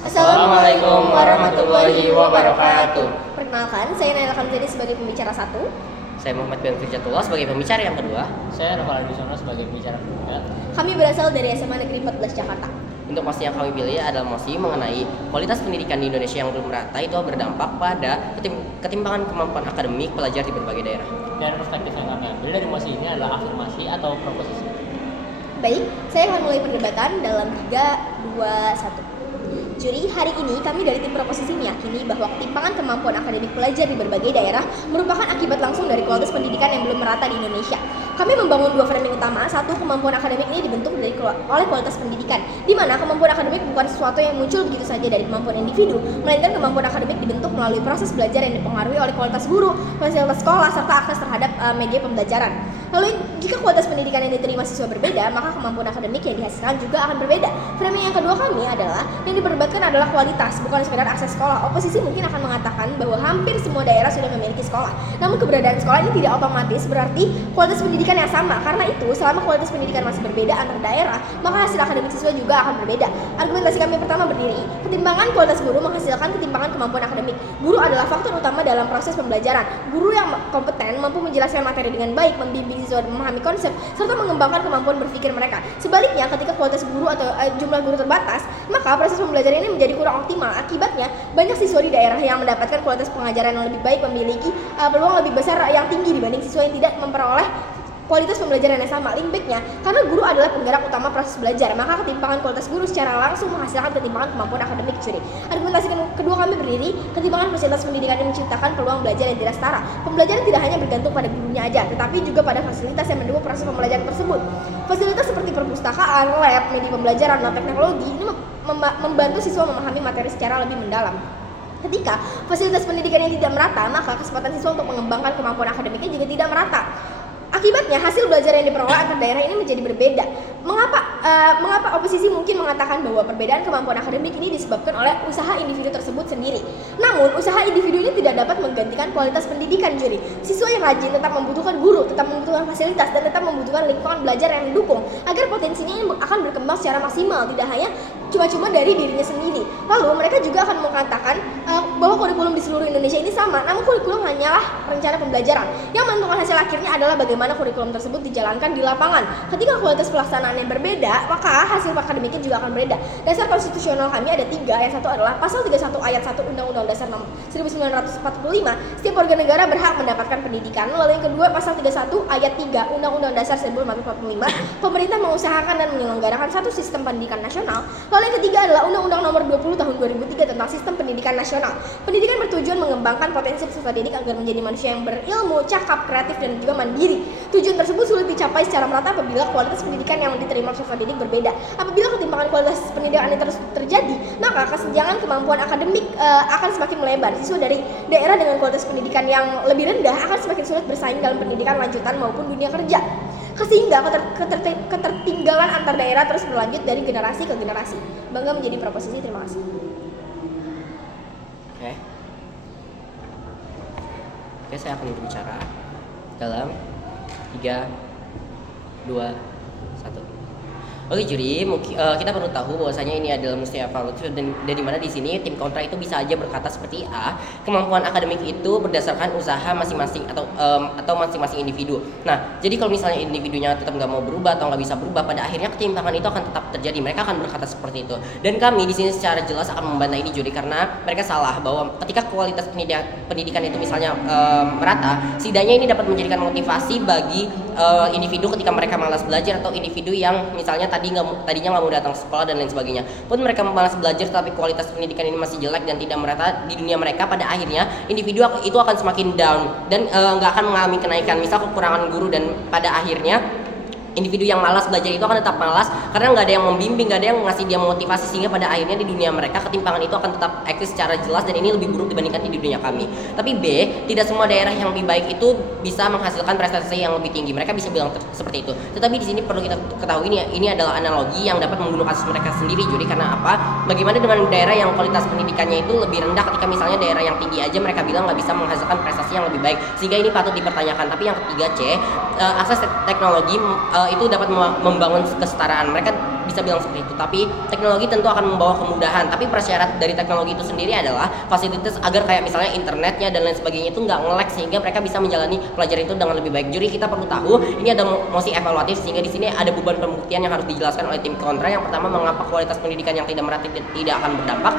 Assalamualaikum warahmatullahi wabarakatuh. Perkenalkan, saya Naila Kamzani sebagai pembicara satu. Saya Muhammad Ben Firjatullah sebagai pembicara yang kedua. Saya Rafael Adisono sebagai pembicara ketiga. Kami berasal dari SMA Negeri 14 Jakarta. Untuk mosi yang kami pilih adalah mosi mengenai kualitas pendidikan di Indonesia yang belum merata itu berdampak pada ketimpangan kemampuan akademik pelajar di berbagai daerah. Dan perspektif yang kami ambil dari mosi ini adalah afirmasi atau proposisi. Baik, saya akan mulai perdebatan dalam 3, 2, 1. Juri, hari ini kami dari tim proposisi meyakini bahwa ketimpangan kemampuan akademik pelajar di berbagai daerah merupakan akibat langsung dari kualitas pendidikan yang belum merata di Indonesia. Kami membangun 2 framing utama. Satu, kemampuan akademik ini dibentuk oleh kualitas pendidikan, di mana kemampuan akademik bukan sesuatu yang muncul begitu saja dari kemampuan individu, melainkan kemampuan akademik dibentuk melalui proses belajar yang dipengaruhi oleh kualitas guru, fasilitas sekolah, serta akses terhadap media pembelajaran. Lalu, jika kualitas pendidikan yang diterima siswa berbeda, maka kemampuan akademik yang dihasilkan juga akan berbeda. Framing yang kedua kami adalah yang diperdebatkan adalah kualitas, bukan sekedar akses sekolah. Oposisi mungkin akan mengatakan bahwa hampir semua daerah sudah memiliki sekolah. Namun keberadaan sekolah ini tidak otomatis berarti kualitas pendidikan yang sama. Karena itu, selama kualitas pendidikan masih berbeda antar daerah, maka hasil akademik siswa juga akan berbeda. Argumentasi kami pertama berdiri, ketimpangan kualitas guru menghasilkan ketimpangan kemampuan akademik. Guru adalah faktor utama dalam proses pembelajaran. Guru yang kompeten mampu menjelaskan materi dengan baik, membimbing siswa memahami konsep, serta mengembangkan kemampuan berpikir mereka. Sebaliknya, ketika kualitas guru atau jumlah guru terbatas, maka proses pembelajaran ini menjadi kurang optimal. Akibatnya, banyak siswa di daerah yang mendapatkan kualitas pengajaran yang lebih baik memiliki peluang lebih besar yang tinggi dibanding siswa yang tidak memperoleh kualitas pembelajaran yang sama. Limbeknya, karena guru adalah penggerak utama proses belajar, maka ketimpangan kualitas guru secara langsung menghasilkan ketimpangan kemampuan akademik. Curi. Argumentasi kedua kami berdiri, ketimpangan fasilitas pendidikan yang menciptakan peluang belajar yang tidak setara. Pembelajaran tidak hanya bergantung pada gurunya aja, tetapi juga pada fasilitas yang mendukung proses pembelajaran tersebut. Fasilitas seperti perpustakaan, lab, media pembelajaran, dan teknologi ini membantu siswa memahami materi secara lebih mendalam. Ketika fasilitas pendidikan yang tidak merata, maka kesempatan siswa untuk mengembangkan kemampuan akademiknya juga tidak merata. Akibatnya, hasil belajar yang diperoleh antar daerah ini menjadi berbeda. Mengapa oposisi mungkin mengatakan bahwa perbedaan kemampuan akademik ini disebabkan oleh usaha individu tersebut sendiri. Namun, usaha individu ini tidak dapat menggantikan kualitas pendidikan. Juri. Siswa yang rajin tetap membutuhkan guru, tetap membutuhkan fasilitas, dan tetap membutuhkan lingkungan belajar yang mendukung agar potensinya ini akan berkembang secara maksimal, tidak hanya cuma-cuma dari dirinya sendiri. Lalu, mereka juga akan mengatakan bahwa kurikulum di seluruh Indonesia ini sama, namun kurikulum hanyalah rencana pembelajaran. Yang menentukan hasil akhirnya adalah bagaimana kurikulum tersebut dijalankan di lapangan. Ketika kualitas pelaksanaan yang berbeda, maka hasil akademiknya juga akan berbeda. Dasar konstitusional kami ada 3. Yang satu adalah pasal 31 ayat 1 Undang-Undang Dasar 1945, setiap warga negara berhak mendapatkan pendidikan. Lalu yang kedua, pasal 31 ayat 3 Undang-Undang Dasar 1945, pemerintah mengusahakan dan menyelenggarakan satu sistem pendidikan nasional. Lalu yang ketiga adalah Undang-Undang Nomor 20 Tahun 2003 tentang Sistem Pendidikan Nasional. Pendidikan bertujuan mengembangkan potensi peserta didik agar menjadi manusia yang berilmu, cakap, kreatif, dan juga mandiri. Tujuan tersebut sulit dicapai secara merata apabila kualitas pendidikan yang diterima peserta didik berbeda. Apabila ketimpangan kualitas pendidikan ini terus terjadi, maka kesenjangan kemampuan akademik akan semakin melebar. Siswa dari daerah dengan kualitas pendidikan yang lebih rendah akan semakin sulit bersaing dalam pendidikan lanjutan maupun dunia kerja. Sehingga ketertinggalan antar daerah terus berlanjut dari generasi ke generasi. Bangga menjadi proposisi. Terima kasih. Oke, saya akan berbicara dalam 3, 2, 1. Oke juri, kita perlu tahu bahwasanya ini adalah musti evaluatif dan di mana di sini tim kontra itu bisa aja berkata seperti A, kemampuan akademik itu berdasarkan usaha masing-masing atau masing-masing individu. Nah, jadi kalau misalnya individunya tetap nggak mau berubah atau nggak bisa berubah, pada akhirnya ketimpangan itu akan tetap terjadi. Mereka akan berkata seperti itu. Dan kami di sini secara jelas akan membantah ini juri karena mereka salah bahwa ketika kualitas pendidikan itu misalnya merata, setidaknya ini dapat menjadikan motivasi bagi individu ketika mereka malas belajar atau individu yang misalnya tadinya nggak mau datang ke sekolah dan lain sebagainya. Pun mereka malas belajar tapi kualitas pendidikan ini masih jelek dan tidak merata di dunia mereka, pada akhirnya individu itu akan semakin down dan nggak akan mengalami kenaikan. Misal kekurangan guru dan pada akhirnya individu yang malas belajar itu akan tetap malas karena nggak ada yang membimbing, nggak ada yang ngasih dia motivasi, sehingga pada akhirnya di dunia mereka ketimpangan itu akan tetap eksis secara jelas dan ini lebih buruk dibandingkan di dunia kami. Tapi B, tidak semua daerah yang lebih baik itu bisa menghasilkan prestasi yang lebih tinggi. Mereka bisa bilang seperti itu. Tetapi di sini perlu kita ketahui ini adalah analogi yang dapat membunuh kasus mereka sendiri. Jadi karena apa? Bagaimana dengan daerah yang kualitas pendidikannya itu lebih rendah ketika misalnya daerah yang tinggi aja mereka bilang nggak bisa menghasilkan prestasi yang lebih baik, sehingga ini patut dipertanyakan. Tapi yang ketiga C, akses teknologi itu dapat membangun kesetaraan. Mereka bisa bilang seperti itu. Tapi teknologi tentu akan membawa kemudahan. Tapi prasyarat dari teknologi itu sendiri adalah fasilitas agar kayak misalnya internetnya dan lain sebagainya itu nggak nge-lag sehingga mereka bisa menjalani pelajaran itu dengan lebih baik. Juri, kita perlu tahu ini ada mosi evaluatif sehingga di sini ada beban pembuktian yang harus dijelaskan oleh tim kontra. Yang pertama, mengapa kualitas pendidikan yang tidak merata tidak akan berdampak.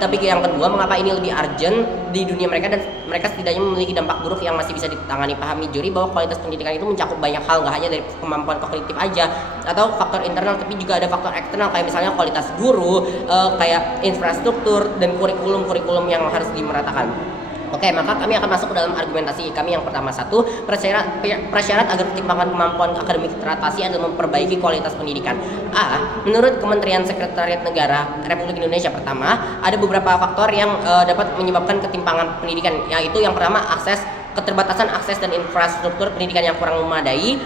Tapi yang kedua, mengapa ini lebih urgent di dunia mereka dan mereka setidaknya memiliki dampak buruk yang masih bisa ditangani. Pahami juri bahwa kualitas pendidikan itu mencakup banyak hal, nggak hanya dari kemampuan kognitif aja atau faktor internal, tapi juga ada faktor eksternal kayak misalnya kualitas guru, kayak infrastruktur dan kurikulum yang harus dimeratakan. Oke, maka kami akan masuk ke dalam argumentasi kami yang pertama. Satu, prasyarat agar ketimpangan kemampuan akademik teratasi adalah memperbaiki kualitas pendidikan. A. Menurut Kementerian Sekretariat Negara Republik Indonesia, pertama, ada beberapa faktor yang dapat menyebabkan ketimpangan pendidikan, yaitu yang pertama, keterbatasan akses dan infrastruktur pendidikan yang kurang memadai.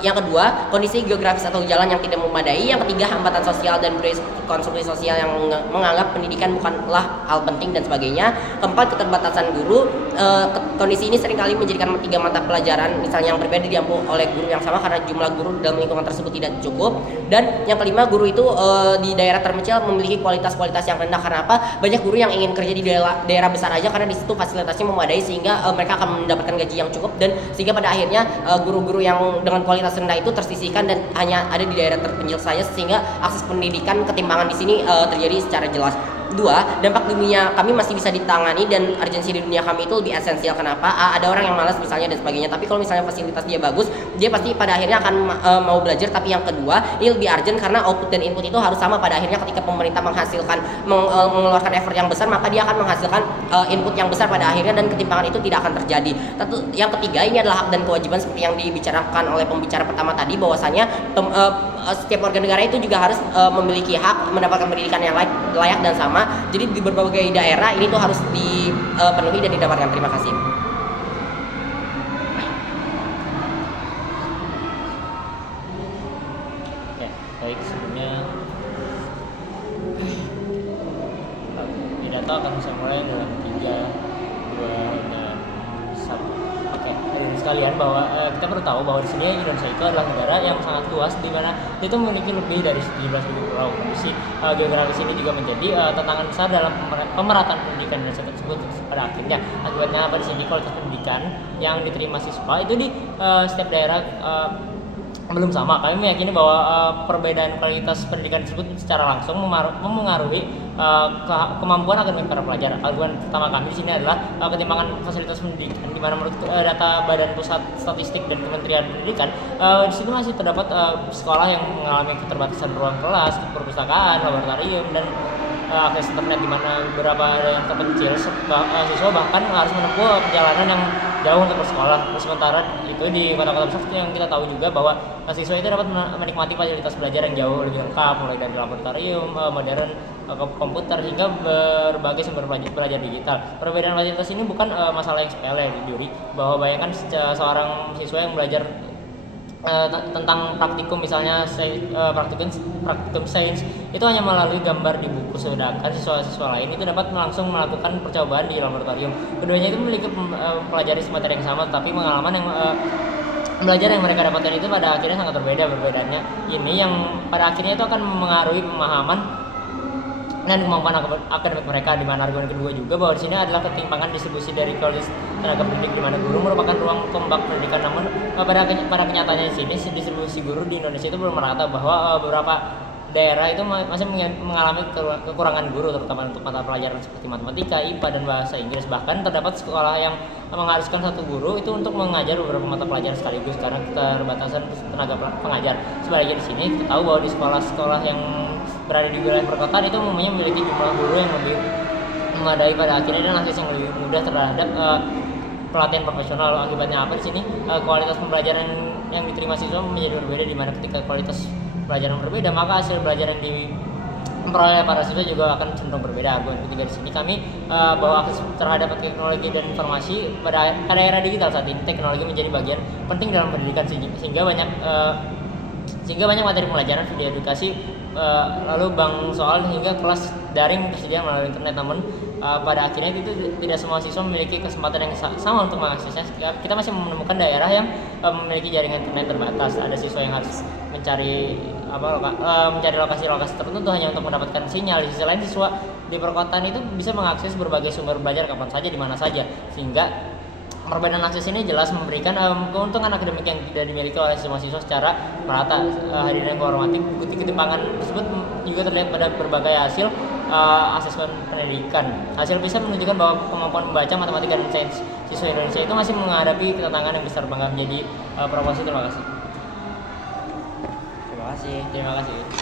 Yang kedua, kondisi geografis atau jalan yang tidak memadai. Yang ketiga, hambatan sosial dan budaya konsumsi sosial yang menganggap pendidikan bukanlah hal penting dan sebagainya. Keempat, keterbatasan guru. Kondisi ini seringkali menjadikan 3 mata pelajaran misalnya yang berbeda diampu oleh guru yang sama karena jumlah guru dalam lingkungan tersebut tidak cukup. Dan yang kelima, guru itu di daerah terpencil memiliki kualitas yang rendah. Karena apa? Banyak guru yang ingin kerja di daerah besar aja karena di situ fasilitasnya memadai sehingga mereka akan mendapatkan gaji yang cukup, dan sehingga pada akhirnya guru-guru yang dengan kualitas rendah itu tersisihkan dan hanya ada di daerah terpencil saja, sehingga akses pendidikan ketimpangan di sini terjadi secara jelas. Dua, dampak dunia kami masih bisa ditangani dan urgensi di dunia kami itu lebih esensial. Kenapa? Ada orang yang malas misalnya dan sebagainya, tapi kalau misalnya fasilitas dia bagus, dia pasti pada akhirnya akan mau belajar. Tapi yang kedua, ini lebih urgent karena output dan input itu harus sama pada akhirnya. Ketika pemerintah mengeluarkan effort yang besar, maka dia akan menghasilkan input yang besar pada akhirnya, dan ketimpangan itu tidak akan terjadi. Tentu yang ketiga, ini adalah hak dan kewajiban seperti yang dibicarakan oleh pembicara pertama tadi, bahwasanya setiap warga negara itu juga harus memiliki hak mendapatkan pendidikan yang layak dan sama. Jadi di berbagai daerah ini tuh harus dipenuhi dan didapatkan. Terima kasih. Oke, baik, sebelumnya pidato akan saya mulai dalam 3, 2, dan 1. Oke, hadirin sekalian, bahwa kita perlu tahu bahwa di sini Indonesia itu adalah negara yang sangat luas, di mana itu memiliki lebih dari 17.000 pulau. Kondisi geografis ini juga menjadi tantangan besar dalam pemerataan pendidikan Indonesia tersebut. Pada akhirnya, akibatnya apa di sini, kualitas pendidikan yang diterima siswa itu di setiap daerah belum sama. Kami meyakini bahwa perbedaan kualitas pendidikan tersebut secara langsung memengaruhi kemampuan akademik para pelajar. Argumen pertama kami di sini adalah ketimpangan fasilitas pendidikan, di mana menurut data Badan Pusat Statistik dan Kementerian Pendidikan, di situ masih terdapat sekolah yang mengalami keterbatasan ruang kelas, perpustakaan, laboratorium, dan akses internet, di mana beberapa yang terpencil siswa bahkan harus menempuh perjalanan yang jauh untuk bersekolah. Sementara itu di kota-kota besar yang kita tahu juga bahwa siswa itu dapat menikmati fasilitas belajar yang jauh lebih lengkap, mulai dari laboratorium, modern, komputer, hingga berbagai sumber belajar digital. Perbedaan fasilitas ini bukan masalah yang sepele, Juri, bahwa bayangkan seorang siswa yang belajar tentang praktikum, misalnya praktikum sains, itu hanya melalui gambar di buku, sedangkan siswa-siswa lain itu dapat langsung melakukan percobaan di laboratorium. Keduanya itu memiliki pelajari materi yang sama, tapi pengalaman yang belajar yang mereka dapatkan itu pada akhirnya sangat berbeda. Perbedaannya ini yang pada akhirnya itu akan mengaruhi pemahaman dan kemampuan akademik mereka. Di mana argumen kedua juga bahwa di sini adalah ketimpangan distribusi dari kualitas tenaga pendidik, di mana guru merupakan ruang kembang pendidikan. Namun pada kenyataannya di sini distribusi guru di Indonesia itu belum merata, bahwa beberapa daerah itu masih mengalami kekurangan guru, terutama untuk mata pelajaran seperti matematika, IPA, dan bahasa Inggris. Bahkan terdapat sekolah yang mengharuskan satu guru itu untuk mengajar beberapa mata pelajaran sekaligus karena keterbatasan tenaga pengajar. Sebaliknya di sini kita tahu bahwa di sekolah-sekolah yang berada di wilayah perkotaan itu umumnya memiliki jumlah guru yang lebih memadai pada akhirnya, dan akses yang lebih mudah terhadap pelatihan profesional. Akibatnya apa di sini? Kualitas pembelajaran yang diterima siswa menjadi berbeda, di mana ketika kualitas pelajaran berbeda, maka hasil belajar yang diperoleh para siswa juga akan cenderung berbeda. Argumen ketiga di sini kami bahwa akses terhadap teknologi dan informasi pada era digital saat ini, teknologi menjadi bagian penting dalam pendidikan, sehingga banyak materi pelajaran video edukasi lalu bank soal hingga kelas daring tersedia melalui internet. Namun pada akhirnya itu tidak semua siswa memiliki kesempatan yang sama untuk mengaksesnya. Kita masih menemukan daerah yang memiliki jaringan internet terbatas. Ada siswa yang harus mencari mencari lokasi-lokasi tertentu hanya untuk mendapatkan sinyal. Di sisi lain, siswa di perkotaan itu bisa mengakses berbagai sumber belajar kapan saja di mana saja, sehingga perbedaan akses ini jelas memberikan keuntungan akademik yang tidak dimiliki oleh semua siswa secara merata. Hadirin yang kehormati, ketimpangan tersebut juga terlihat pada berbagai hasil asesmen pendidikan. Hasil PISA menunjukkan bahwa kemampuan membaca, matematika, dan sains siswa Indonesia itu masih menghadapi tantangan yang besar. Bangga menjadi promosi. Terima kasih. Terima kasih. Terima kasih.